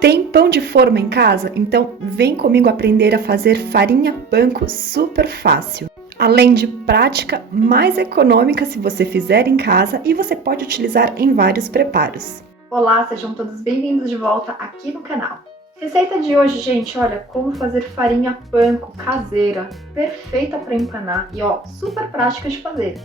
Tem pão de forma em casa? Então vem comigo aprender a fazer farinha panko super fácil. Além de prática, mais econômica se você fizer em casa e você pode utilizar em vários preparos. Olá, sejam todos bem-vindos de volta aqui no canal. Receita de hoje, gente, olha, como fazer farinha panko caseira, perfeita para empanar e ó, super prática de fazer.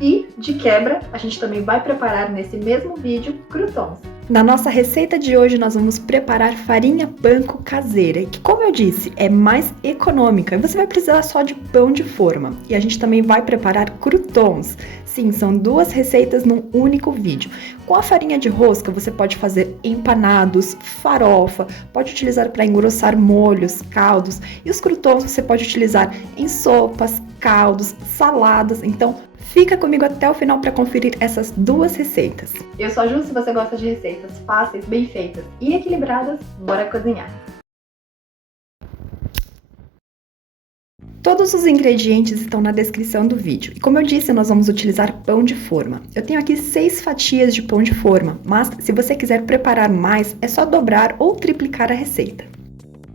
E, de quebra, a gente também vai preparar nesse mesmo vídeo croutons. Na nossa receita de hoje, nós vamos preparar farinha panko caseira, que, como eu disse, é mais econômica. Você vai precisar só de pão de forma. E a gente também vai preparar croutons. Sim, são duas receitas num único vídeo. Com a farinha de rosca, você pode fazer empanados, farofa, pode utilizar para engrossar molhos, caldos. E os croutons você pode utilizar em sopas, caldos, saladas. Então, fica comigo até o final para conferir essas duas receitas. Eu sou a Ju, se você gosta de receitas fáceis, bem feitas e equilibradas, bora cozinhar! Todos os ingredientes estão na descrição do vídeo. E como eu disse, nós vamos utilizar pão de forma. Eu tenho aqui 6 fatias de pão de forma, mas se você quiser preparar mais, é só dobrar ou triplicar a receita.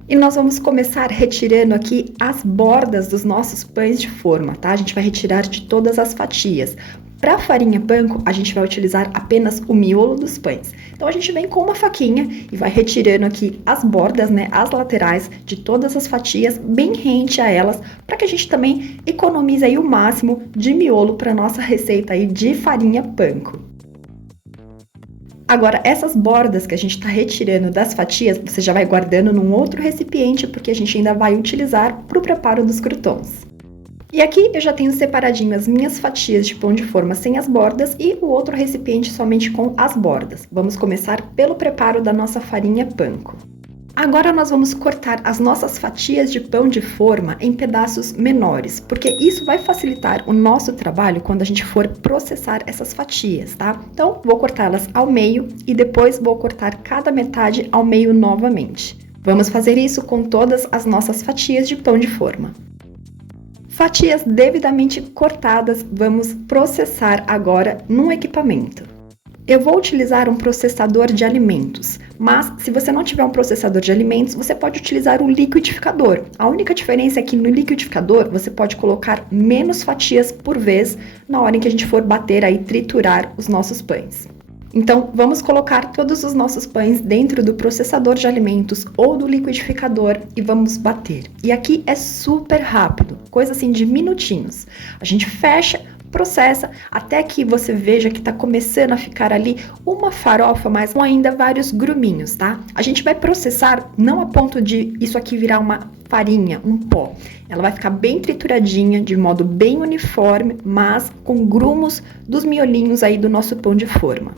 E nós vamos começar retirando aqui as bordas dos nossos pães de forma, tá? A gente vai retirar de todas as fatias. Para a farinha panko, a gente vai utilizar apenas o miolo dos pães. Então, a gente vem com uma faquinha e vai retirando aqui as bordas, né, as laterais de todas as fatias, bem rente a elas, para que a gente também economize aí o máximo de miolo para nossa receita aí de farinha panko. Agora, essas bordas que a gente está retirando das fatias, você já vai guardando num outro recipiente, porque a gente ainda vai utilizar para o preparo dos croutons. E aqui eu já tenho separadinho as minhas fatias de pão de forma sem as bordas e o outro recipiente somente com as bordas. Vamos começar pelo preparo da nossa farinha panko. Agora nós vamos cortar as nossas fatias de pão de forma em pedaços menores, porque isso vai facilitar o nosso trabalho quando a gente for processar essas fatias, tá? Então, vou cortá-las ao meio e depois vou cortar cada metade ao meio novamente. Vamos fazer isso com todas as nossas fatias de pão de forma. Fatias devidamente cortadas, vamos processar agora num equipamento. Eu vou utilizar um processador de alimentos, mas se você não tiver um processador de alimentos, você pode utilizar o liquidificador. A única diferença é que no liquidificador você pode colocar menos fatias por vez na hora em que a gente for bater aí, triturar os nossos pães. Então, vamos colocar todos os nossos pães dentro do processador de alimentos ou do liquidificador e vamos bater. E aqui é super rápido, coisa assim de minutinhos. A gente fecha, processa, até que você veja que tá começando a ficar ali uma farofa, mas ainda vários gruminhos, tá? A gente vai processar não a ponto de isso aqui virar uma farinha, um pó. Ela vai ficar bem trituradinha, de modo bem uniforme, mas com grumos dos miolinhos aí do nosso pão de forma.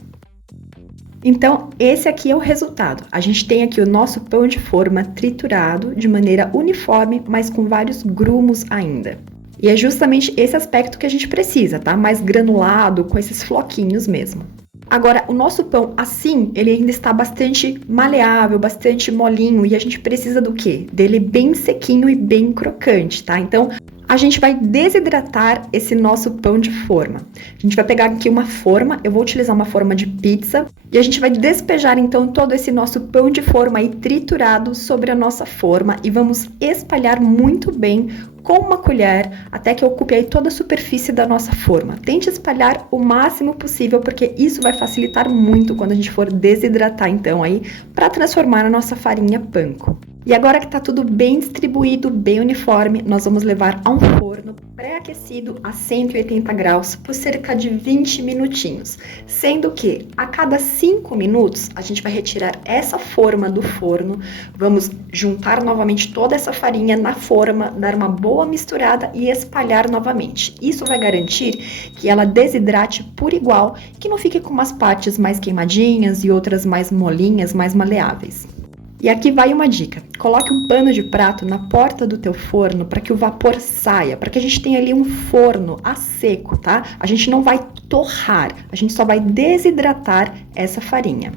Então, esse aqui é o resultado. A gente tem aqui o nosso pão de forma triturado de maneira uniforme, mas com vários grumos ainda. E é justamente esse aspecto que a gente precisa, tá? Mais granulado, com esses floquinhos mesmo. Agora, o nosso pão assim, ele ainda está bastante maleável, bastante molinho, e a gente precisa do quê? Dele bem sequinho e bem crocante, tá? Então, a gente vai desidratar esse nosso pão de forma. A gente vai pegar aqui uma forma, eu vou utilizar uma forma de pizza, e a gente vai despejar então todo esse nosso pão de forma aí triturado sobre a nossa forma e vamos espalhar muito bem com uma colher até que ocupe aí toda a superfície da nossa forma. Tente espalhar o máximo possível, porque isso vai facilitar muito quando a gente for desidratar então aí para transformar a nossa farinha panko. E agora que tá tudo bem distribuído, bem uniforme, nós vamos levar a um forno pré-aquecido a 180 graus por cerca de 20 minutinhos. Sendo que a cada 5 minutos a gente vai retirar essa forma do forno, vamos juntar novamente toda essa farinha na forma, dar uma boa misturada e espalhar novamente. Isso vai garantir que ela desidrate por igual, que não fique com umas partes mais queimadinhas e outras mais molinhas, mais maleáveis. E aqui vai uma dica, coloque um pano de prato na porta do teu forno para que o vapor saia, para que a gente tenha ali um forno a seco, tá? A gente não vai torrar, a gente só vai desidratar essa farinha.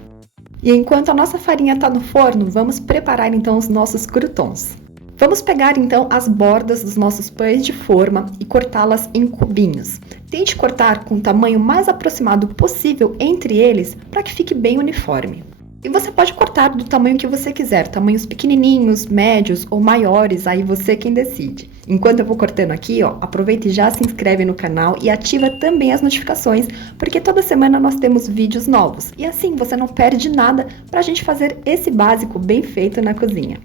E enquanto a nossa farinha está no forno, vamos preparar então os nossos croutons. Vamos pegar então as bordas dos nossos pães de forma e cortá-las em cubinhos. Tente cortar com o tamanho mais aproximado possível entre eles para que fique bem uniforme. E você pode cortar do tamanho que você quiser, tamanhos pequenininhos, médios ou maiores, aí você quem decide. Enquanto eu vou cortando aqui, ó, aproveita e já se inscreve no canal e ativa também as notificações, porque toda semana nós temos vídeos novos. E assim você não perde nada pra gente fazer esse básico bem feito na cozinha.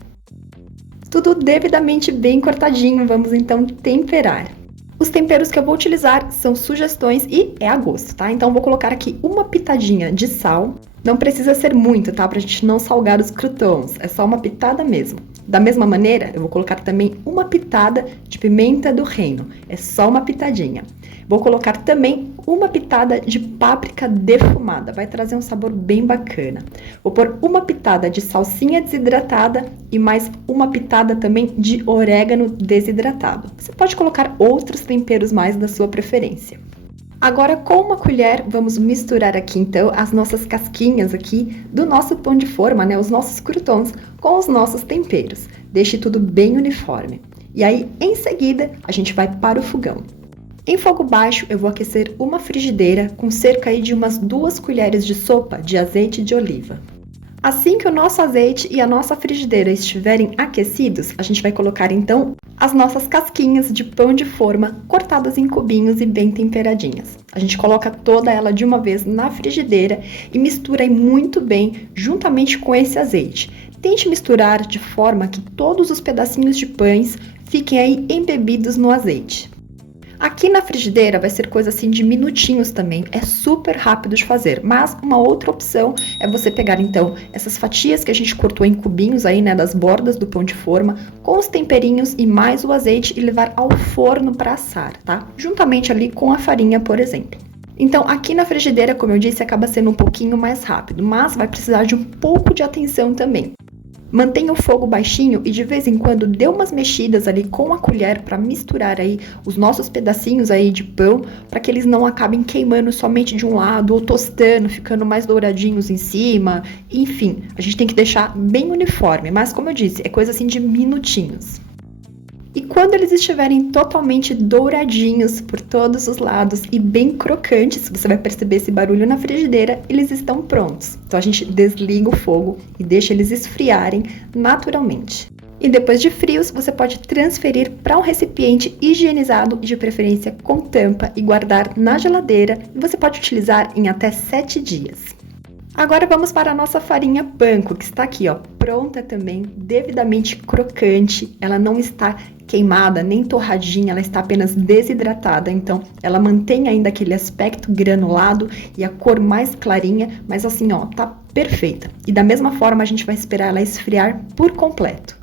Tudo devidamente bem cortadinho, vamos então temperar. Os temperos que eu vou utilizar são sugestões e é a gosto, tá? Então, vou colocar aqui uma pitadinha de sal. Não precisa ser muito, tá? Pra gente não salgar os croutons, é só uma pitada mesmo. Da mesma maneira, eu vou colocar também uma pitada de pimenta do reino, é só uma pitadinha. Vou colocar também uma pitada de páprica defumada, vai trazer um sabor bem bacana. Vou pôr uma pitada de salsinha desidratada e mais uma pitada também de orégano desidratado. Você pode colocar outros temperos mais da sua preferência. Agora, com uma colher, vamos misturar aqui então as nossas casquinhas aqui do nosso pão de forma, né? Os nossos croutons com os nossos temperos. Deixe tudo bem uniforme. E aí, em seguida, a gente vai para o fogão. Em fogo baixo, eu vou aquecer uma frigideira com cerca aí de umas 2 colheres de sopa de azeite de oliva. Assim que o nosso azeite e a nossa frigideira estiverem aquecidos, a gente vai colocar então as nossas casquinhas de pão de forma cortadas em cubinhos e bem temperadinhas. A gente coloca toda ela de uma vez na frigideira e mistura aí muito bem juntamente com esse azeite. Tente misturar de forma que todos os pedacinhos de pães fiquem aí embebidos no azeite. Aqui na frigideira vai ser coisa assim de minutinhos também, é super rápido de fazer, mas uma outra opção é você pegar então essas fatias que a gente cortou em cubinhos aí, né, das bordas do pão de forma, com os temperinhos e mais o azeite e levar ao forno para assar, tá? Juntamente ali com a farinha, por exemplo. Então, aqui na frigideira, como eu disse, acaba sendo um pouquinho mais rápido, mas vai precisar de um pouco de atenção também. Mantenha o fogo baixinho e de vez em quando dê umas mexidas ali com a colher para misturar aí os nossos pedacinhos aí de pão, para que eles não acabem queimando somente de um lado ou tostando, ficando mais douradinhos em cima. Enfim, a gente tem que deixar bem uniforme, mas como eu disse, é coisa assim de minutinhos. E quando eles estiverem totalmente douradinhos por todos os lados e bem crocantes, você vai perceber esse barulho na frigideira, eles estão prontos. Então a gente desliga o fogo e deixa eles esfriarem naturalmente. E depois de frios, você pode transferir para um recipiente higienizado, de preferência com tampa, e guardar na geladeira. E você pode utilizar em até 7 dias. Agora vamos para a nossa farinha panko, que está aqui, ó, pronta também, devidamente crocante. Ela não está queimada, nem torradinha, ela está apenas desidratada, então ela mantém ainda aquele aspecto granulado e a cor mais clarinha, mas assim, ó, tá perfeita. E da mesma forma a gente vai esperar ela esfriar por completo.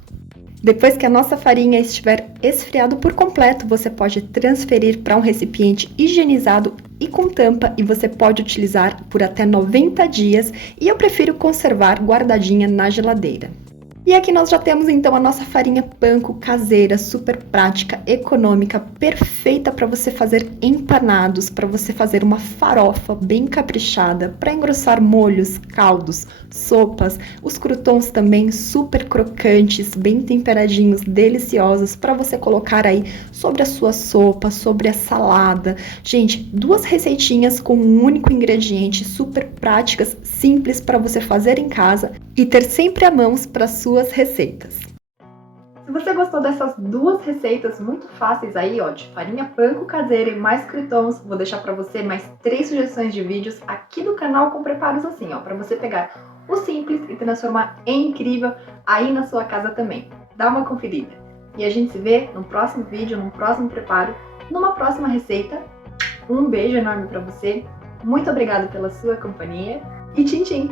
Depois que a nossa farinha estiver esfriado por completo, você pode transferir para um recipiente higienizado e com tampa, e você pode utilizar por até 90 dias, e eu prefiro conservar guardadinha na geladeira. E aqui nós já temos então a nossa farinha panko caseira, super prática, econômica, perfeita para você fazer empanados, para você fazer uma farofa bem caprichada, para engrossar molhos, caldos, sopas, os croutons também super crocantes, bem temperadinhos, deliciosos, para você colocar aí sobre a sua sopa, sobre a salada. Gente, 2 receitinhas com um único ingrediente, super práticas, simples para você fazer em casa e ter sempre à mão para suas receitas. Se você gostou dessas 2 receitas muito fáceis aí, ó, de farinha panko caseira e mais croutons, vou deixar para você mais 3 sugestões de vídeos aqui do canal com preparos assim, ó, para você pegar o simples e transformar em incrível aí na sua casa também. Dá uma conferida. E a gente se vê no próximo vídeo, num próximo preparo, numa próxima receita. Um beijo enorme para você. Muito obrigada pela sua companhia e tchim tchim!